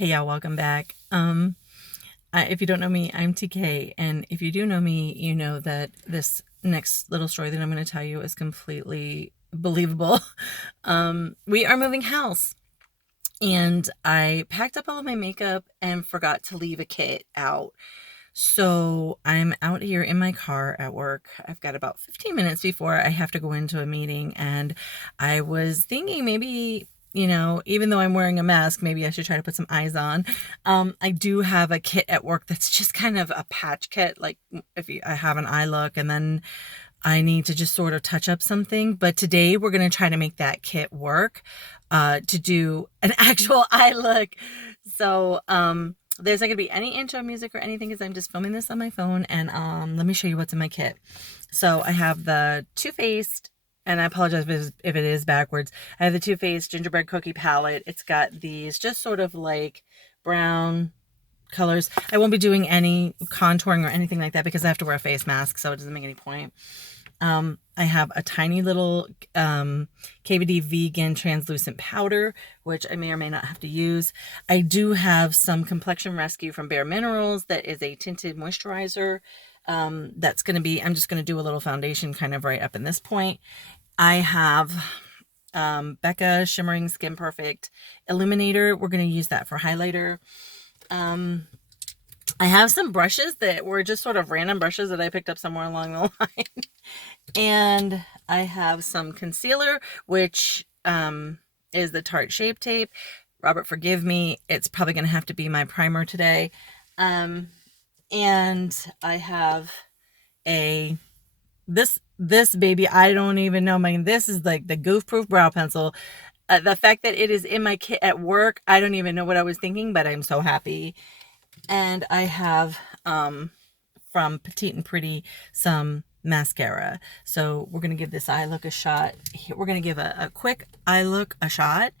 Hey y'all, welcome back. If you don't know me, I'm TK, and if you do know me, you know that this next little story that I'm going to tell you is completely believable. We are moving house, and I packed up all of my makeup and forgot to leave a kit out. So I'm out here in my car at work. I've got about 15 minutes before I have to go into a meeting, and I was thinking maybe, even though I'm wearing a mask, maybe I should try to put some eyes on. I do have a kit at work that's just kind of a patch kit, like I have an eye look and then I need to just sort of touch up something. But today we're going to try to make that kit work to do an actual eye look. So, there's not going to be any intro music or anything because I'm just filming this on my phone. And let me show you what's in my kit. So I have the Too Faced, and I apologize if it is backwards. I have the Too Faced gingerbread cookie palette. It's got these just sort of like brown colors. I won't be doing any contouring or anything like that because I have to wear a face mask, so it doesn't make any point. I have a tiny little KVD vegan translucent powder, which I may or may not have to use. I do have some Complexion Rescue from Bare Minerals that is a tinted moisturizer. That's going to be, I'm just going to do a little foundation kind of right up in this point. I have Becca Shimmering Skin Perfect Illuminator. We're going to use that for highlighter. I have some brushes that were just sort of random brushes that I picked up somewhere along the line. And I have some concealer, which is the Tarte Shape Tape. Robert, forgive me. It's probably going to have to be my primer today. And I have this baby, I don't even know. This is like the Goof Proof Brow Pencil. The fact that it is in my kit at work, I don't even know what I was thinking, but I'm so happy. And I have from Petite and Pretty some mascara. So we're going to give this eye look a shot. We're going to give a quick eye look a shot,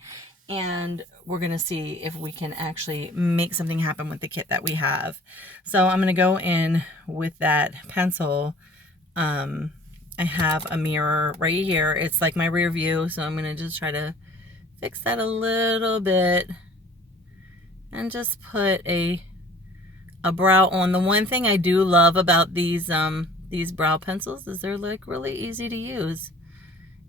and we're going to see if we can actually make something happen with the kit that we have. So I'm going to go in with that pencil. I have a mirror right here. It's like my rear view, so I'm going to just try to fix that a little bit and just put a brow on. The one thing I do love about these brow pencils is they're like really easy to use.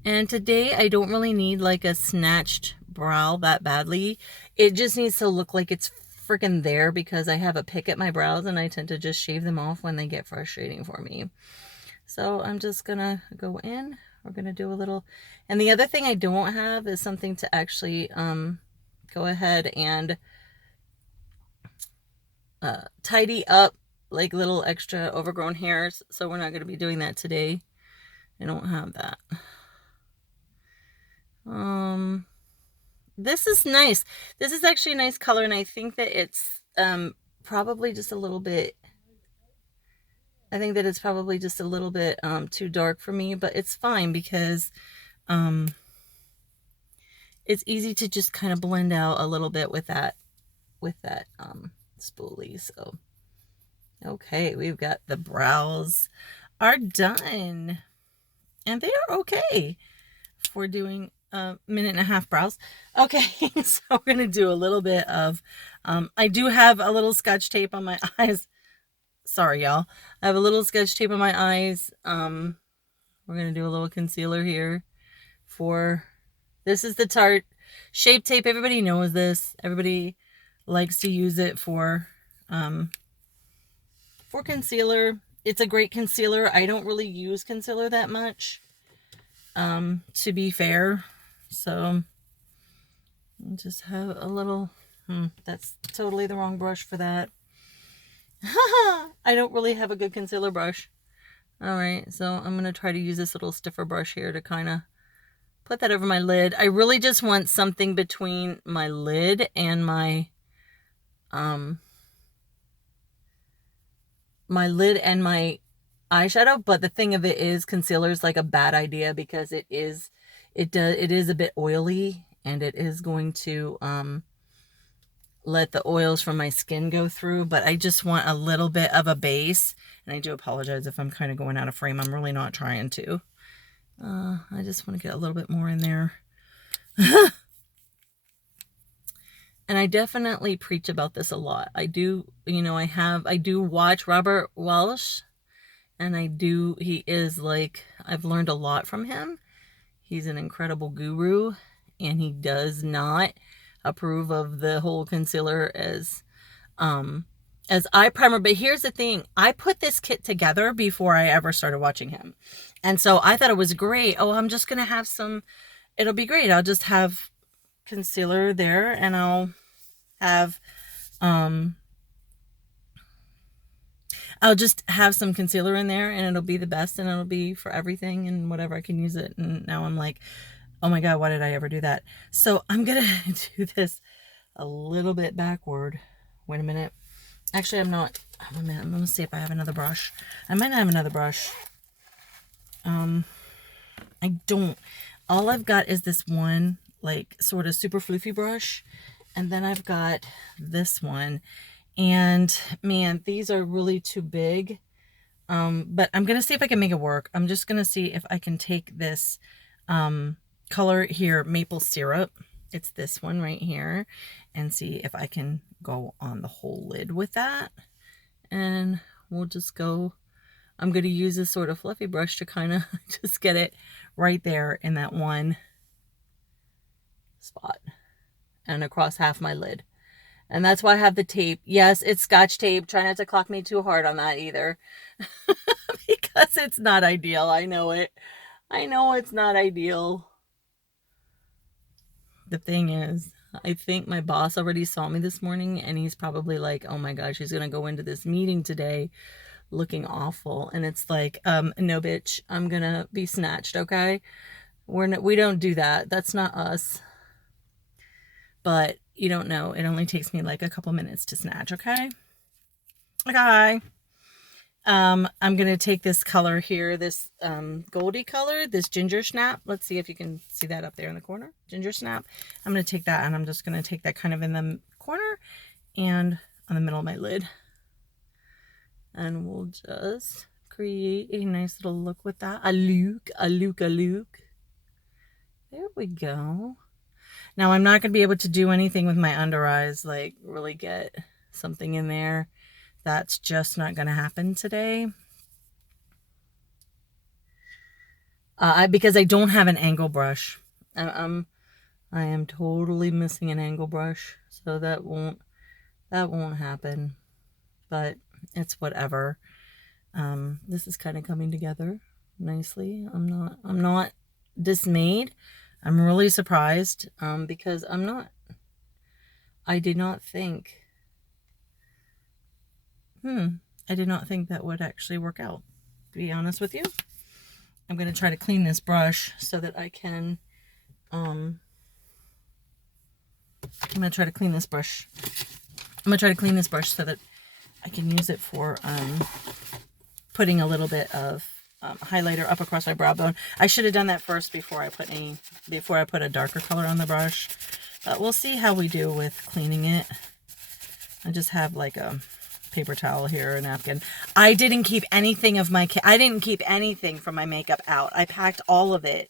And today I don't really need like a snatched brow that badly. It just needs to look like it's freaking there because I have a pick at my brows and I tend to just shave them off when they get frustrating for me. So I'm just gonna go in. We're gonna do a little, and the other thing I don't have is something to actually go ahead and tidy up like little extra overgrown hairs, so we're not going to be doing that today. I don't have that. This is nice. This is actually a nice color, and I think that it's probably just a little bit, I think that it's probably just a little bit too dark for me, but it's fine because it's easy to just kind of blend out a little bit with that spoolie. So okay, we've got the brows are done, and they are okay for doing a minute and a half brows. Okay, so we're gonna do a little bit of I do have a little Scotch tape on my eyes. Sorry y'all, I have a little Scotch tape on my eyes. We're gonna do a little concealer here for, this is the Tarte Shape Tape. Everybody knows this. Everybody likes to use it for concealer. It's a great concealer. I don't really use concealer that much, to be fair. So I'll just have a little, that's totally the wrong brush for that. I don't really have a good concealer brush. All right, so I'm going to try to use this little stiffer brush here to kind of put that over my lid. I really just want something between my lid and my eyeshadow. But the thing of it is, concealer is like a bad idea because it is a bit oily, and it is going to let the oils from my skin go through. But I just want a little bit of a base, and I do apologize if I'm kind of going out of frame. I'm really not trying to. I just want to get a little bit more in there. and I definitely preach about this a lot. I do, you know, I do watch Robert Walsh, and he is like, I've learned a lot from him. He's an incredible guru, and he does not approve of the whole concealer as eye primer. But here's the thing, I put this kit together before I ever started watching him. And so I thought it was great. Oh, I'm just going to have some, it'll be great. I'll just have concealer there, and I'll just have some concealer in there, and it'll be the best, and it'll be for everything and whatever, I can use it. And now I'm like, oh my God, why did I ever do that? So I'm going to do this a little bit backward. Wait a minute. Actually, I'm not. I'm going to see if I have another brush. I might not have another brush. I don't. All I've got is this one, like, sort of super floofy brush. And then I've got this one. And, man, these are really too big. But I'm going to see if I can make it work. I'm just going to see if I can take this color here, maple syrup. It's this one right here. And see if I can go on the whole lid with that. And we'll just go. I'm going to use this sort of fluffy brush to kind of just get it right there in that one spot and across half my lid. And that's why I have the tape. Yes, it's Scotch tape. Try not to clock me too hard on that either. Because it's not ideal. I know it. I know it's not ideal. The thing is, I think my boss already saw me this morning, and he's probably like, oh my God, she's going to go into this meeting today looking awful. And it's like, no, bitch, I'm going to be snatched, okay? We don't do that. That's not us. But you don't know. It only takes me like a couple minutes to snatch, okay? Okay. I'm going to take this color here, this goldy color, this ginger snap. Let's see if you can see that up there in the corner. Ginger snap. I'm going to take that, and I'm just going to take that kind of in the corner and on the middle of my lid. And we'll just create a nice little look with that. A look. There we go. Now, I'm not going to be able to do anything with my under eyes, like really get something in there. That's just not going to happen today. Because I don't have an angle brush. I am totally missing an angle brush, so that won't happen. But it's whatever. This is kind of coming together nicely. I'm not dismayed. I'm really surprised because I did not think that would actually work out, to be honest with you. I'm going to try to clean this brush so that I can, I'm going to try to clean this brush so that I can use it for putting a little bit of highlighter up across my brow bone. I should have done that first before I put a darker color on the brush. But we'll see how we do with cleaning it. I just have like a paper towel here, a napkin. I didn't keep anything of I didn't keep anything from my makeup out. I packed all of it.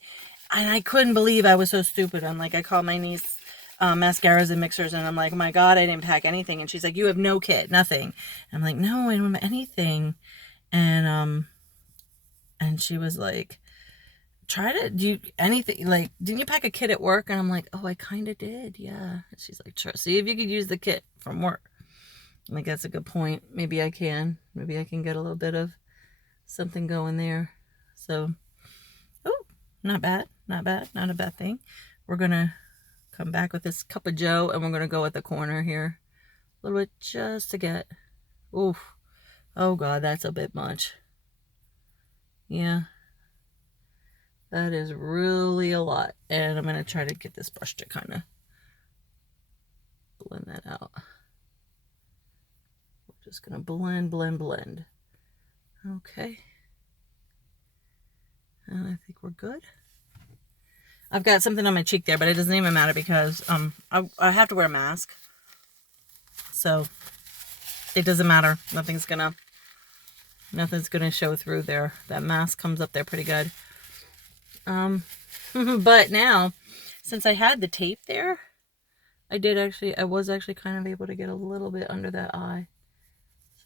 And I couldn't believe I was so stupid. I'm like, I called my niece mascaras and mixers, and I'm like, oh my God, I didn't pack anything. And she's like, you have no kit, nothing. And I'm like, no, I don't have anything. And she was like, try to do anything. Like, didn't you pack a kit at work? And I'm like, oh, I kind of did. Yeah. And she's like, try, see if you could use the kit from work. I'm like, that's a good point. Maybe I can get a little bit of something going there. So, oh, not bad. Not a bad thing. We're going to come back with this cup of joe, and we're going to go at the corner here a little bit just to get, oof. Oh God, that's a bit much. Yeah, that is really a lot. And I'm going to try to get this brush to kind of blend that out. We're just going to blend. Okay. And I think we're good. I've got something on my cheek there, but it doesn't even matter because I have to wear a mask. So it doesn't matter. Nothing's gonna show through there. That mask comes up there pretty good. But now, since I had the tape there, I was actually kind of able to get a little bit under that eye.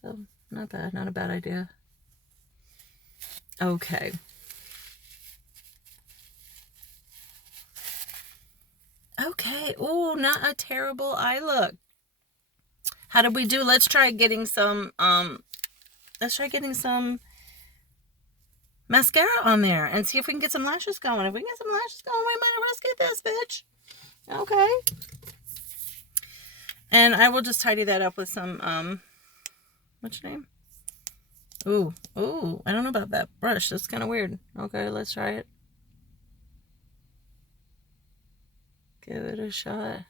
So, not bad, not a bad idea. Okay. Okay. Oh, not a terrible eye look. How did we do? Let's try getting some mascara on there and see if we can get some lashes going. If we can get some lashes going, we might rescue this bitch. Okay. And I will just tidy that up with some, what's your name? Ooh, I don't know about that brush. That's kind of weird. Okay, let's try it. Give it a shot.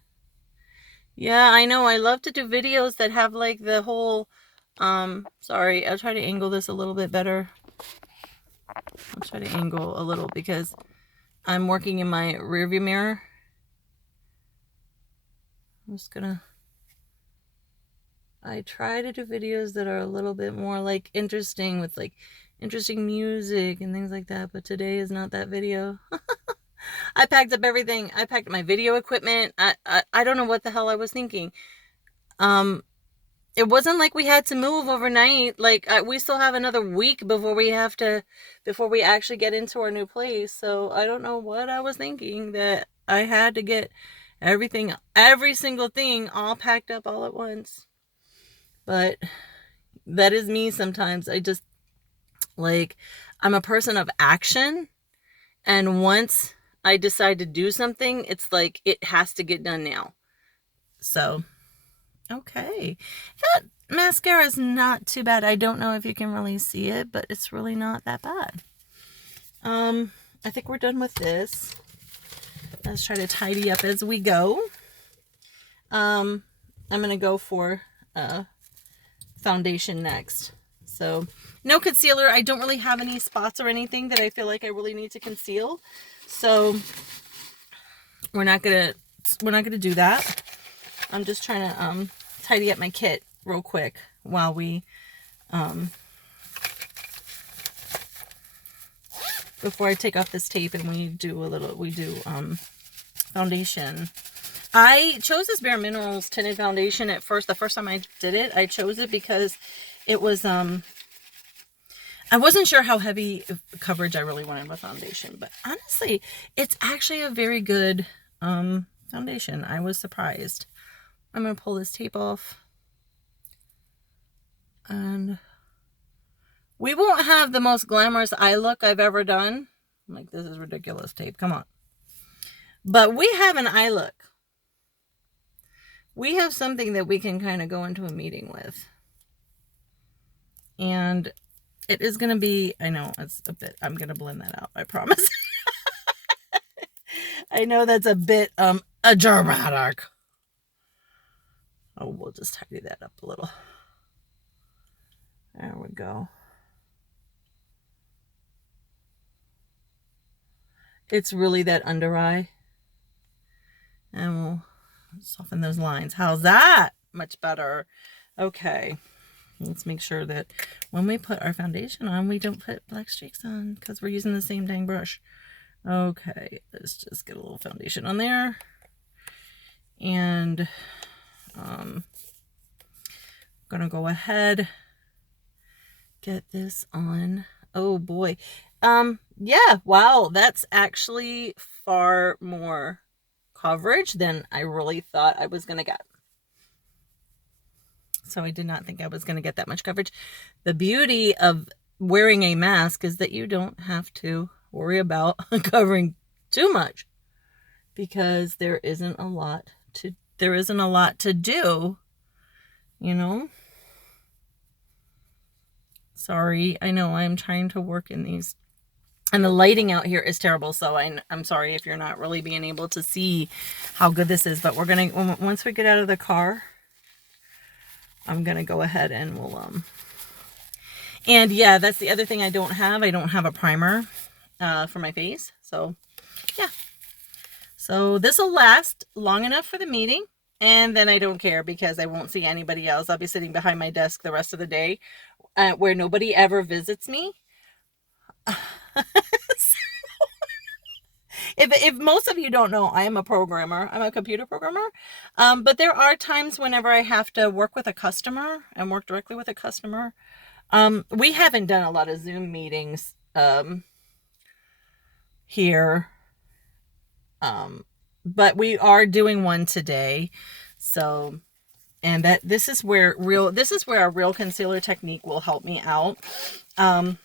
Yeah, I know. I love to do videos that have like the whole, sorry, I'll try to angle this a little bit better. I'll try to angle a little because I'm working in my rearview mirror. I'm just gonna, I try to do videos that are a little bit more like interesting with like interesting music and things like that, but today is not that video. I packed up everything. I packed my video equipment. I don't know what the hell I was thinking. It wasn't like we had to move overnight. Like we still have another week before we actually get into our new place. So I don't know what I was thinking that I had to get everything, every single thing all packed up all at once. But that is me sometimes. I just like, I'm a person of action. And once I decide to do something, it's like it has to get done now. So, okay. That mascara is not too bad. I don't know if you can really see it, but it's really not that bad. I think we're done with this. Let's try to tidy up as we go. I'm going to go for foundation next. So, no concealer. I don't really have any spots or anything that I feel like I really need to conceal. So, we're not gonna do that. I'm just trying to tidy up my kit real quick while we before I take off this tape and we do foundation. I chose this Bare Minerals tinted foundation at first. The first time I did it, I chose it because it was I wasn't sure how heavy coverage I really wanted with foundation, but honestly, it's actually a very good foundation. I was surprised. I'm going to pull this tape off. And we won't have the most glamorous eye look I've ever done. I'm like, this is ridiculous tape. Come on. But we have an eye look. We have something that we can kind of go into a meeting with. And it is going to be, I know it's a bit, I'm going to blend that out, I promise. I know that's a bit a dramatic. Oh, we'll just tidy that up a little. There we go. It's really that under eye. And we'll soften those lines. How's that? Much better. Okay. Let's make sure that when we put our foundation on, we don't put black streaks on because we're using the same dang brush. Okay, let's just get a little foundation on there. And I'm gonna go ahead, get this on. Oh boy. Yeah, wow, that's actually far more coverage than I really thought I was gonna get. So I did not think I was going to get that much coverage. The beauty of wearing a mask is that you don't have to worry about covering too much because there isn't a lot to do, you know. Sorry, I know I'm trying to work in these, and the lighting out here is terrible, so I'm sorry if you're not really being able to see how good this is, but we're going to, once we get out of the car, I'm going to go ahead and we'll, and yeah, that's the other thing I don't have. I don't have a primer for my face. So yeah. So this will last long enough for the meeting. And then I don't care because I won't see anybody else. I'll be sitting behind my desk the rest of the day where nobody ever visits me. So, If most of you don't know, I am a programmer. I'm a computer programmer. But there are times whenever I have to work with a customer and work directly with a customer. We haven't done a lot of Zoom meetings here. But we are doing one today. So, and this is where a real concealer technique will help me out. I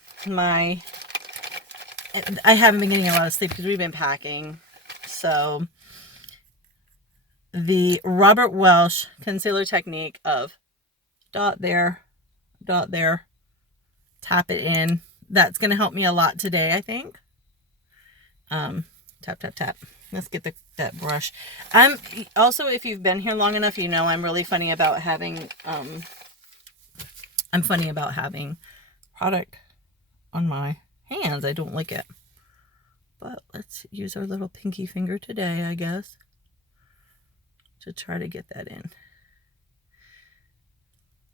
haven't been getting a lot of sleep because we've been packing. So the Robert Welsh concealer technique of dot there, tap it in. That's going to help me a lot today, I think. Tap, tap, tap. Let's get that brush. Also, if you've been here long enough, you know I'm really funny about having product on my hands. I don't like it. But let's use our little pinky finger today, I guess, to try to get that in.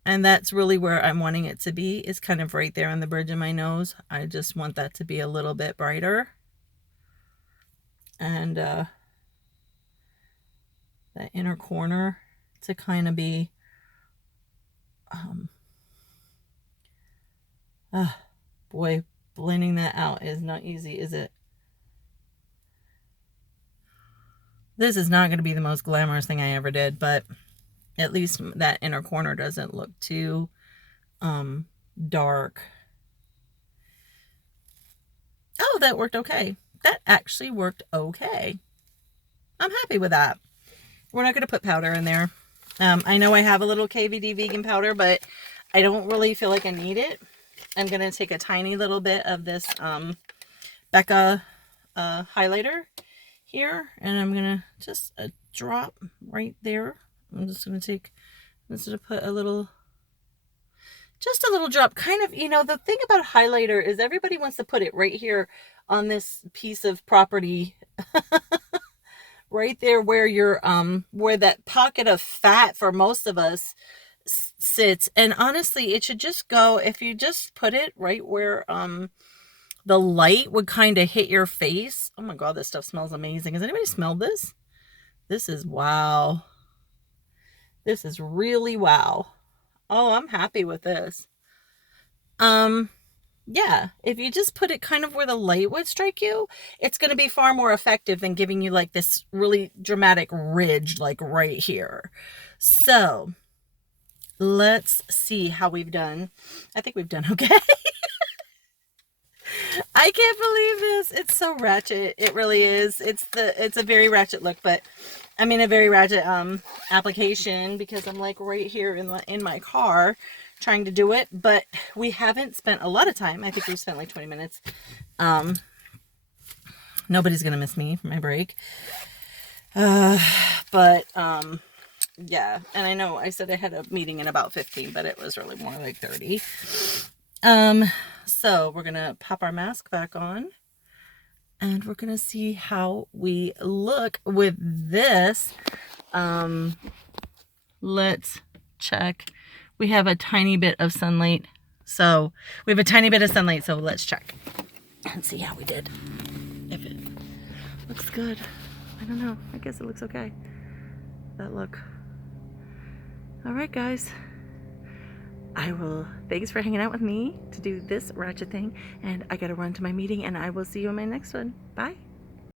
And that's really where I'm wanting it to be, is kind of right there on the bridge of my nose. I just want that to be a little bit brighter. And that inner corner to kind of be boy, blending that out is not easy, is it? This is not going to be the most glamorous thing I ever did, but at least that inner corner doesn't look too dark. Oh, that worked okay. That actually worked okay. I'm happy with that. We're not going to put powder in there. I know I have a little KVD vegan powder, but I don't really feel like I need it. I'm going to take a tiny little bit of this Becca highlighter here, and I'm going to just a drop right there. I'm just going to put just a little drop. Kind of, you know, the thing about highlighter is everybody wants to put it right here on this piece of property. Right there where your where that pocket of fat for most of us sits. And honestly, it should just go, if you just put it right where the light would kind of hit your face. Oh my god, this stuff smells amazing. Has anybody smelled this? This is wow. This is really wow. Oh, I'm happy with this. Yeah, if you just put it kind of where the light would strike you, it's going to be far more effective than giving you like this really dramatic ridge like right here. So let's see how we've done. I think we've done okay. I can't believe this. It's so ratchet. It really is. It's a very ratchet look, but I mean a very ratchet application, because I'm like right here in my car trying to do it, but we haven't spent a lot of time. I think we've spent like 20 minutes. Nobody's gonna miss me for my break. But yeah, and I know I said I had a meeting in about 15, but it was really more like 30. So we're gonna pop our mask back on, and we're gonna see how we look with this. Let's check. We have a tiny bit of sunlight. So let's check and see how we did. If it looks good. I don't know. I guess it looks okay. That look. All right, guys. Thanks for hanging out with me to do this ratchet thing. And I got to run to my meeting, and I will see you in my next one. Bye.